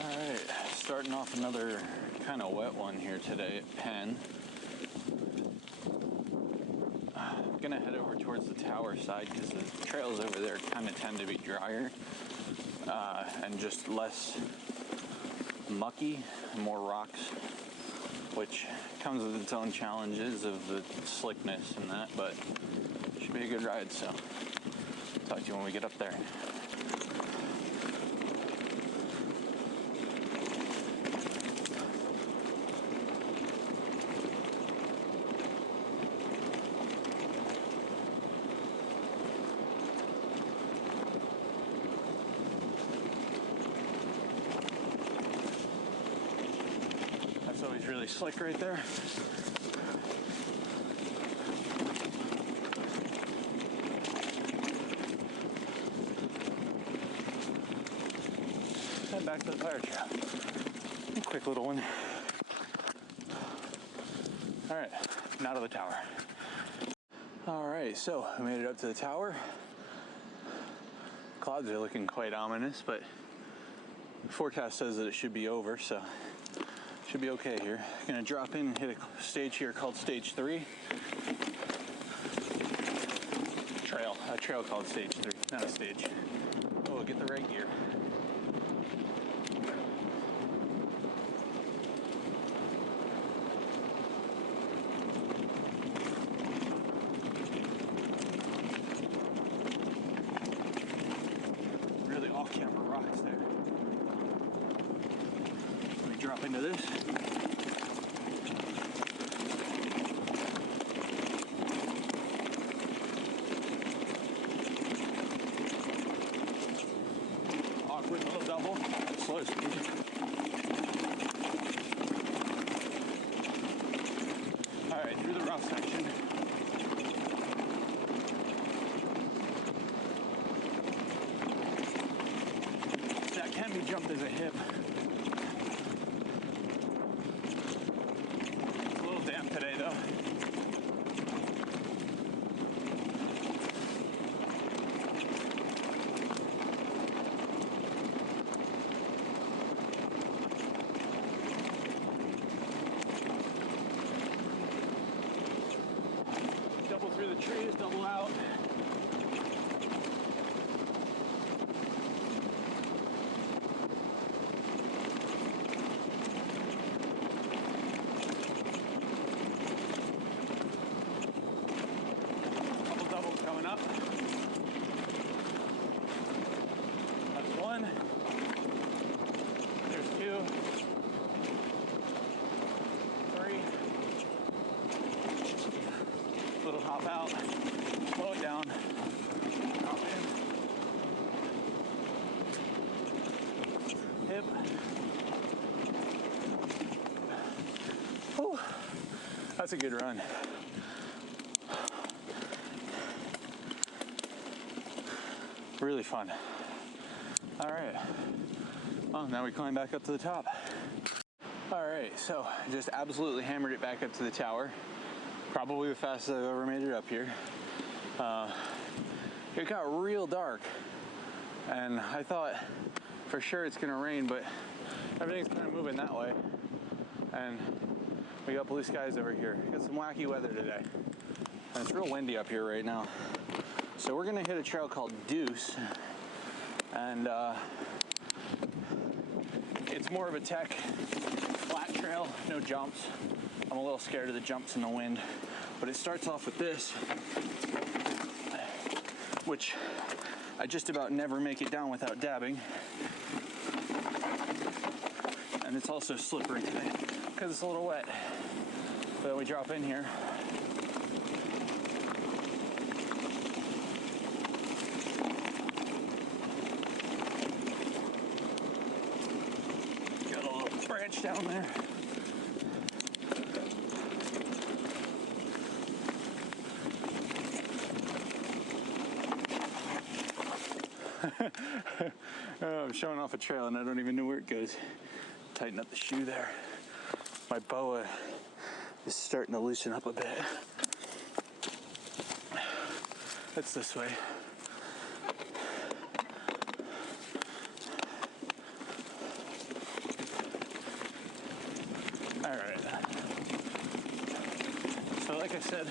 Alright, starting off another kind of wet one here today at Penn. Gonna head over towards the tower side because the trails over there kind of tend to be drier and just less mucky, more rocks, which comes with its own challenges of the slickness and that, but it should be a good ride, so talk to you when we get up there. That's always really slick right there. Head back to the fire trail. A quick little one. All right, now to the tower. All right, so we made it up to the tower. Clouds are looking quite ominous, but the forecast says that it should be over, so should be okay here. Gonna drop in and hit a stage here called stage 3. A trail called stage 3, not a stage. Oh, get the right gear. Really off-camera rocks there. Let me drop into this. Awkward little double, slow speed. All right, through the rough section. That can be jumped as a hip. It's a little damp today though. Double through the trees, double out. Couple doubles coming up. That's one. There's 2. 3. Little hop out, slow it down, hop in, hip. Whew. That's a good run. Really fun. All right, well, now we climb back up to the top. All right, so just absolutely hammered it back up to the tower. Probably the fastest I've ever made it up here. It got real dark, and I thought for sure it's gonna rain, but everything's kind of moving that way. And we got blue skies over here. We got some wacky weather today. And it's real windy up here right now. So we're gonna hit a trail called Deuce, and it's more of a tech flat trail, no jumps. I'm a little scared of the jumps in the wind, but it starts off with this, which I just about never make it down without dabbing. And it's also slippery today because it's a little wet. But then we drop in here. Got a little branch down there. Oh, I'm showing off a trail and I don't even know where it goes. Tighten up the shoe there. My boa is starting to loosen up a bit. It's this way. I said,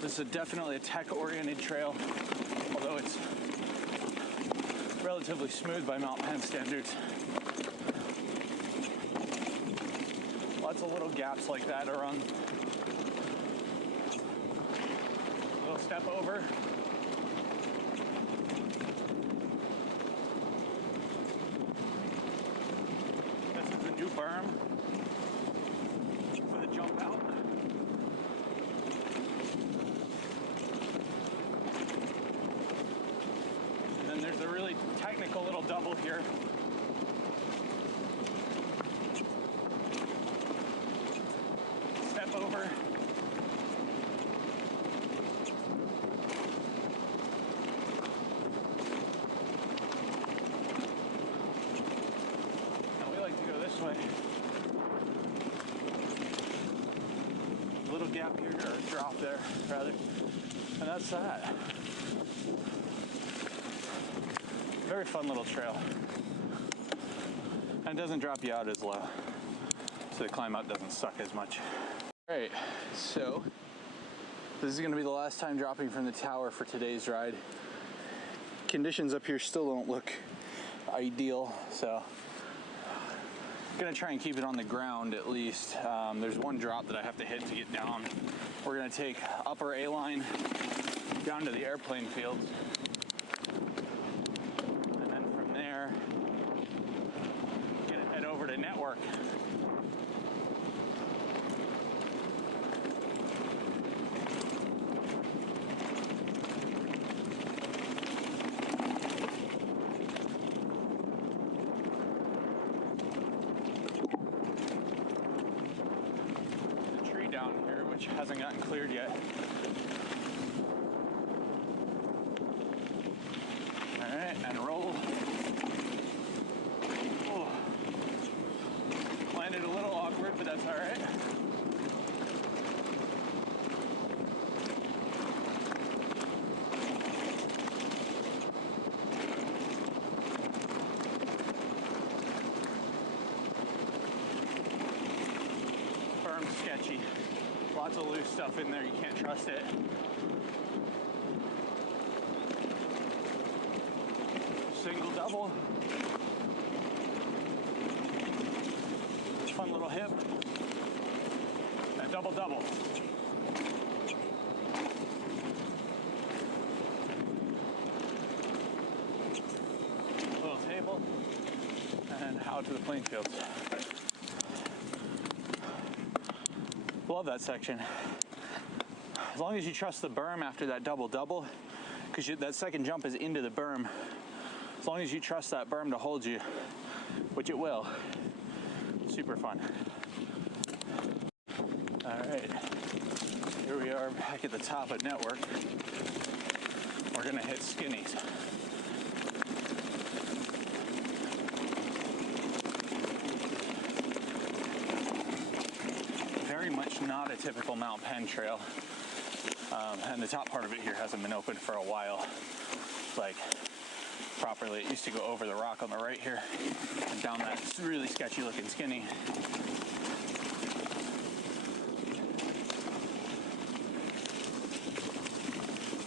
this is definitely a tech-oriented trail, although it's relatively smooth by Mount Penn standards. Lots of little gaps like that around. Little step over. This is a new berm for the jump out. And then there's a really technical little double here. Step over. Now we like to go this way. A little gap here, or drop there, rather. And that's that. Very fun little trail. And it doesn't drop you out as low, so the climb out doesn't suck as much. All right, so this is gonna be the last time dropping from the tower for today's ride. Conditions up here still don't look ideal, so I'm gonna try and keep it on the ground at least. There's one drop that I have to hit to get down. We're gonna take upper A line down to the airplane fields. And then from there, head over to Network. The tree down here, which hasn't gotten cleared yet. All right, and roll. Oh. Landed a little awkward, but that's all right. Berm's sketchy. Lots of loose stuff in there, you can't trust it. Single, double. Fun little hip. And double, double. Little table. And out to the playing fields. Love that section. As long as you trust the berm after that double, double, because that second jump is into the berm. As long as you trust that berm to hold you, which it will, super fun. All right, here we are back at the top of Network. We're gonna hit Skinnies. Very much not a typical Mount Penn trail. And the top part of it here hasn't been open for a while. Like, properly. It used to go over the rock on the right here and down that really sketchy looking skinny.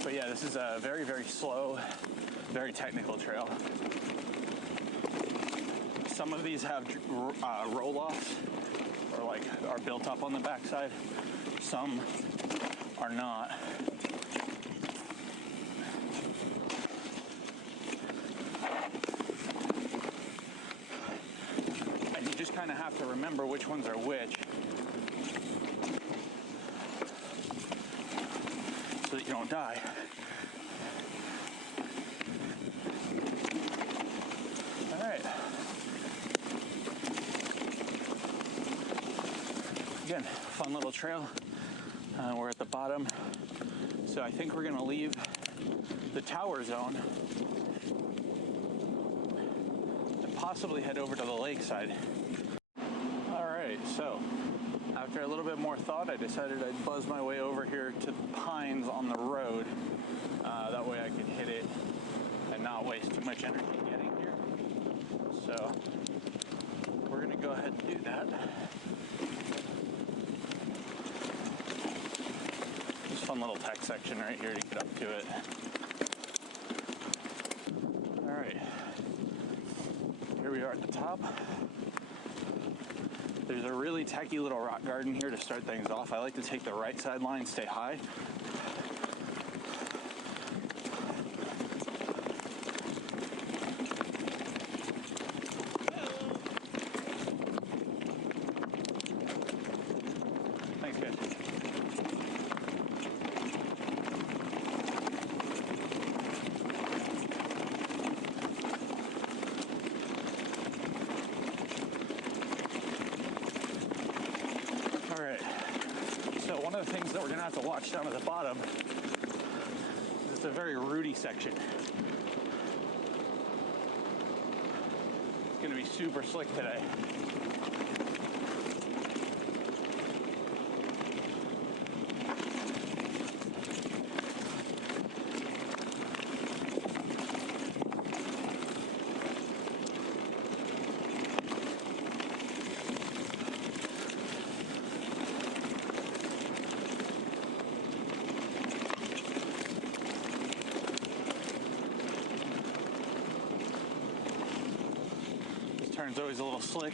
But yeah, this is a very, very slow, very technical trail. Some of these have roll-offs or like are built up on the backside. Some are not. Kind of have to remember which ones are which so that you don't die. All right. Again, fun little trail. We're at the bottom, so I think we're gonna leave the tower zone and possibly head over to the lakeside. So, after a little bit more thought, I decided I'd buzz my way over here to the pines on the road. That way I could hit it and not waste too much energy getting here. So, we're going to go ahead and do that. section right here to get up to it. All right, here we are at the top. There's a really tacky little rock garden here to start things off. I like to take the right sideline, stay high. Thanks, guys. All right, so one of the things that we're gonna have to watch down at the bottom is it's a very rooty section. It's gonna be super slick today. Turn's always a little slick.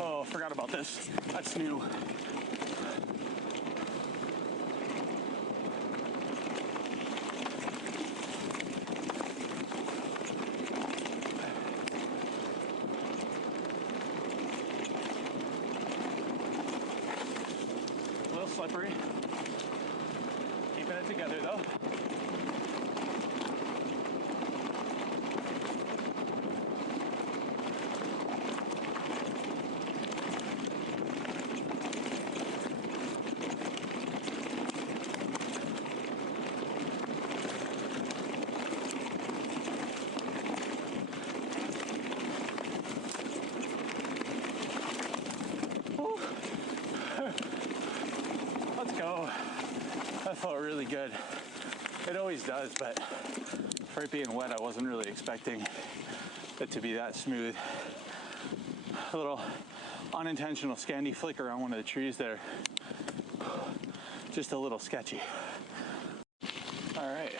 Oh, forgot about this. That's new. A little slippery. Keeping it together though. Let's go. That felt really good. It always does, but for it being wet, I wasn't really expecting it to be that smooth. A little unintentional scandy flick around one of the trees there. Just a little sketchy. All right,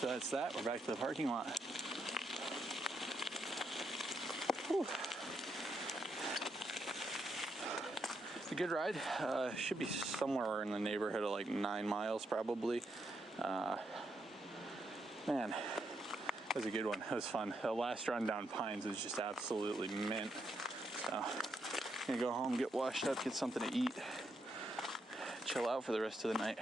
so that's that. We're back to the parking lot. Whew. It's a good ride. Should be somewhere in the neighborhood of like 9 miles probably. Man, that was a good one. It was fun. The last run down Pines was just absolutely mint. So I'm gonna go home, get washed up, get something to eat, chill out for the rest of the night.